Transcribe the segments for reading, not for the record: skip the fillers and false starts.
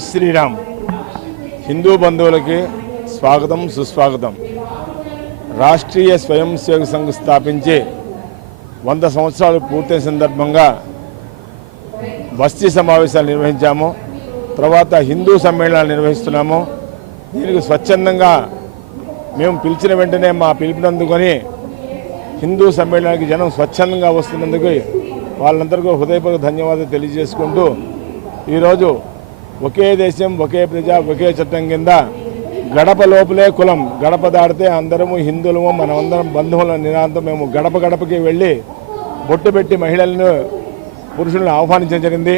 శ్రీరామ్ హిందూ బంధువులకి స్వాగతం సుస్వాగతం. రాష్ట్రీయ స్వయం సేవక సంఘ్ స్థాపించి 100 సంవత్సరాలు పూర్తయిన సందర్భంగా బస్తీ సమావేశాలు నిర్వహించాము. తర్వాత హిందూ సమ్మేళనాలు నిర్వహిస్తున్నాము. దీనికి స్వచ్ఛందంగా మేము పిలిచిన వెంటనే మా పిలుపునందుకొని హిందూ సమ్మేళనానికి జనం స్వచ్ఛందంగా వస్తున్నందుకు వాళ్ళందరికీ హృదయపూర్వక ధన్యవాదాలు తెలియజేసుకుంటూ ఈరోజు ఒకే దేశం ఒకే ప్రజ ఒకే చట్టం కింద గడప లోపలే కులం, గడప దాడితే అందరము హిందువులము, మనమందరం బంధువుల నినాదంతో మేము గడప గడపకి వెళ్ళి బొట్టు పెట్టి మహిళలను పురుషులను ఆహ్వానించడం జరిగింది.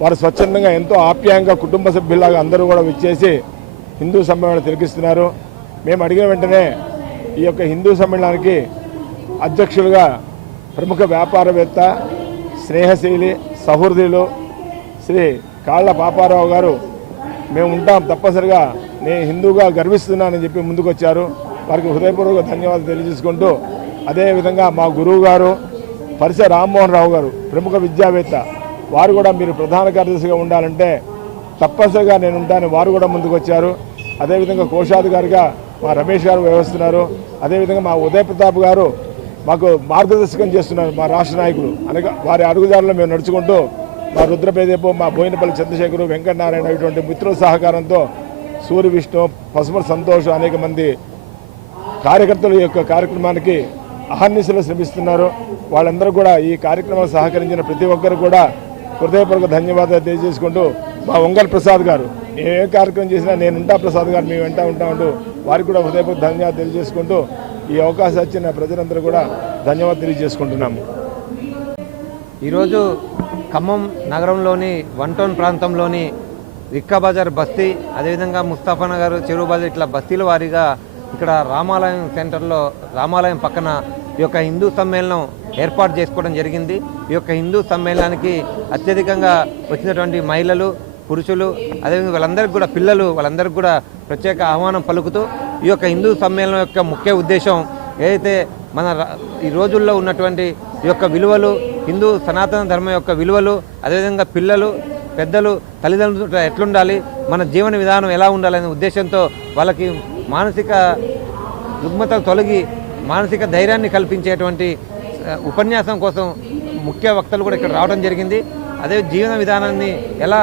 వారు స్వచ్ఛందంగా ఎంతో ఆప్యాయంగా కుటుంబ సభ్యులాగా అందరూ కూడా విచ్చేసి హిందూ సమ్మేళనం తిలకిస్తున్నారు. మేము అడిగిన వెంటనే ఈ యొక్క హిందూ సమ్మేళనానికి అధ్యక్షులుగా ప్రముఖ వ్యాపారవేత్త, స్నేహశీలి, సహృదయులు శ్రీ కాళ్ళ పాపారావు గారు మేము ఉంటాం, తప్పనిసరిగా నేను హిందూగా గర్విస్తున్నానని చెప్పి ముందుకొచ్చారు. వారికి హృదయపూర్వక ధన్యవాదాలు తెలియజేసుకుంటూ, అదేవిధంగా మా గురువు గారు పరిస రామ్మోహన్ రావు గారు ప్రముఖ విద్యావేత్త, వారు కూడా మీరు ప్రధాన కార్యదర్శిగా ఉండాలంటే తప్పనిసరిగా నేను ఉంటానని వారు కూడా ముందుకొచ్చారు. అదేవిధంగా కోశాధికారిగా మా రమేష్ గారు వ్యవహరిస్తున్నారు. అదేవిధంగా మా ఉదయ ప్రతాప్ గారు మాకు మార్గదర్శకం చేస్తున్నారు. మా రాష్ట్ర నాయకులు అనగా వారి అడుగుదారులో మేము నడుచుకుంటూ మా రుద్రప్రదేపు, మా బోయినపల్లి చంద్రశేఖరు, వెంకటనారాయణ ఇటువంటి మిత్రుల సహకారంతో సూర్య విష్ణు, పసుమల సంతోష్ అనేక మంది కార్యకర్తలు యొక్క కార్యక్రమానికి అహర్నిశలు శ్రమిస్తున్నారు. వాళ్ళందరూ కూడా ఈ కార్యక్రమాలు సహకరించిన ప్రతి ఒక్కరు కూడా హృదయపూర్వక ధన్యవాదాలు తెలియజేసుకుంటూ, మా ఒంగల్ ప్రసాద్ గారు ఏ కార్యక్రమం చేసినా నేను ఉంటా, ప్రసాద్ గారు మేము వెంట ఉంటామంటూ వారికి కూడా హృదయపూర్వక ధన్యవాదాలు తెలియజేసుకుంటూ ఈ అవకాశం ఇచ్చిన ప్రజలందరూ కూడా ధన్యవాదాలు తెలియజేసుకుంటున్నాము. ఈరోజు ఖమ్మం నగరంలోని 1 టౌన్ ప్రాంతంలోని రిక్కా బజార్ బస్తీ, అదేవిధంగా ముస్తాఫా నగర్, చెరువు బజార్ ఇట్లా బస్తీల వారీగా ఇక్కడ రామాలయం సెంటర్లో, రామాలయం పక్కన ఈ యొక్క హిందూ సమ్మేళనం ఏర్పాటు చేసుకోవడం జరిగింది. ఈ యొక్క హిందూ సమ్మేళనానికి అత్యధికంగా వచ్చినటువంటి మహిళలు, పురుషులు, అదేవిధంగా వాళ్ళందరికీ కూడా పిల్లలు, వాళ్ళందరికీ కూడా ప్రత్యేక ఆహ్వానం పలుకుతూ ఈ యొక్క హిందూ సమ్మేళనం యొక్క ముఖ్య ఉద్దేశం ఏదైతే మన ఈ రోజుల్లో ఉన్నటువంటి ఈ యొక్క విలువలు, హిందూ సనాతన ధర్మం యొక్క విలువలు, అదేవిధంగా పిల్లలు, పెద్దలు, తల్లిదండ్రులు ఎట్లుండాలి, మన జీవన విధానం ఎలా ఉండాలనే ఉద్దేశంతో వాళ్ళకి మానసిక రుగ్మతలు తొలగి మానసిక ధైర్యాన్ని కల్పించేటువంటి ఉపన్యాసం కోసం ముఖ్య వక్తలు కూడా ఇక్కడ రావడం జరిగింది. అదే జీవన విధానాన్ని ఎలా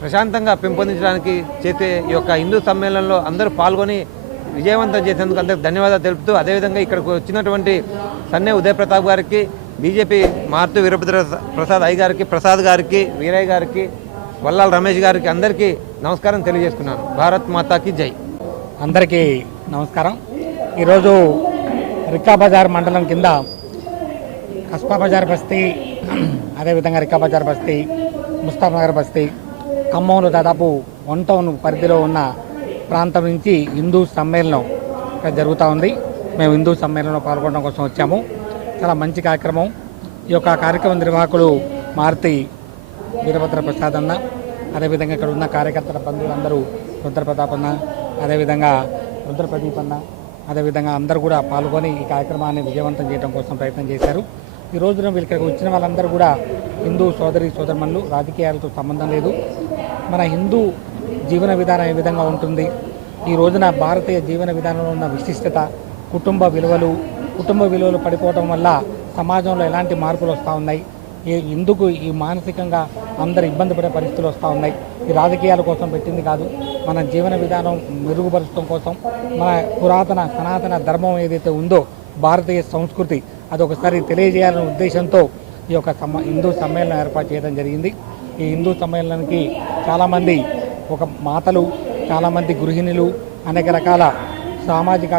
ప్రశాంతంగా పెంపొందించడానికి చేసే ఈ యొక్క హిందూ సమ్మేళనంలో అందరూ పాల్గొని విజయవంతం చేసేందుకు అందరికి ధన్యవాదాలు తెలుపుతూ, అదేవిధంగా ఇక్కడికి వచ్చినటువంటి సన్నే ఉదయ ప్రతాప్ గారికి, బీజేపీ మారుతూ వీరభద్ర ప్రసాద్ అయ్య గారికి, ప్రసాద్ గారికి, వీరయ్య గారికి, వల్లాల రమేష్ గారికి అందరికీ నమస్కారం తెలియజేస్తున్నాను. భారత్ మాతాకి జై. అందరికీ నమస్కారం. ఈరోజు రిక్కా బజార్ మండలం కింద కస్బా బజార్ బస్తీ, అదేవిధంగా రిక్కా బజార్ బస్తీ, ముస్తాఫా నగర్ బస్తీ, ఖమ్మంలో దాదాపు 1 టౌన్ పరిధిలో ఉన్న ప్రాంతం నుంచి హిందూ సమ్మేళనం జరుగుతూ ఉంది. మేము హిందూ సమ్మేళనంలో పాల్గొనడం కోసం వచ్చాము. చాలా మంచి కార్యక్రమం. ఈ యొక్క కార్యక్రమం నిర్వాహకులు మారుతి వీరభద్ర ప్రసాద్ అన్న, అదేవిధంగా ఇక్కడ ఉన్న కార్యకర్తల బంధువులందరూ రుద్రప్రతాప్ అన్న, అదేవిధంగా రుద్రప్రదీప్ అన్న, అదేవిధంగా అందరూ కూడా పాల్గొని ఈ కార్యక్రమాన్ని విజయవంతం చేయడం కోసం ప్రయత్నం చేశారు. ఈ రోజున వీళ్ళకి వచ్చిన వాళ్ళందరూ కూడా హిందూ సోదరిమణులు, రాజకీయాలతో సంబంధం లేదు. మన హిందూ జీవన విధానం ఏ విధంగా ఉంటుంది, ఈ రోజున భారతీయ జీవన విధానంలో ఉన్న విశిష్టత, కుటుంబ విలువలు పడిపోవడం వల్ల సమాజంలో ఎలాంటి మార్పులు వస్తూ ఉన్నాయి, ఎందుకు ఈ మానసికంగా అందరు ఇబ్బంది పడే పరిస్థితులు వస్తూ ఉన్నాయి. ఈ రాజకీయాల కోసం పెట్టింది కాదు, మన జీవన విధానం మెరుగుపరచడం కోసం, మన పురాతన సనాతన ధర్మం ఏదైతే ఉందో భారతీయ సంస్కృతి అదొకసారి తెలియజేయాలనే ఉద్దేశంతో ఈ యొక్క హిందూ సమ్మేళనం ఏర్పాటు చేయడం జరిగింది. ఈ హిందూ సమ్మేళనానికి చాలామంది మాతలు, చాలామంది గృహిణులు, అనేక రకాల సామాజిక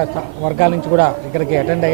వర్గాల నుంచి కూడా ఇక్కడికి అటెండ్ అయ్యారు.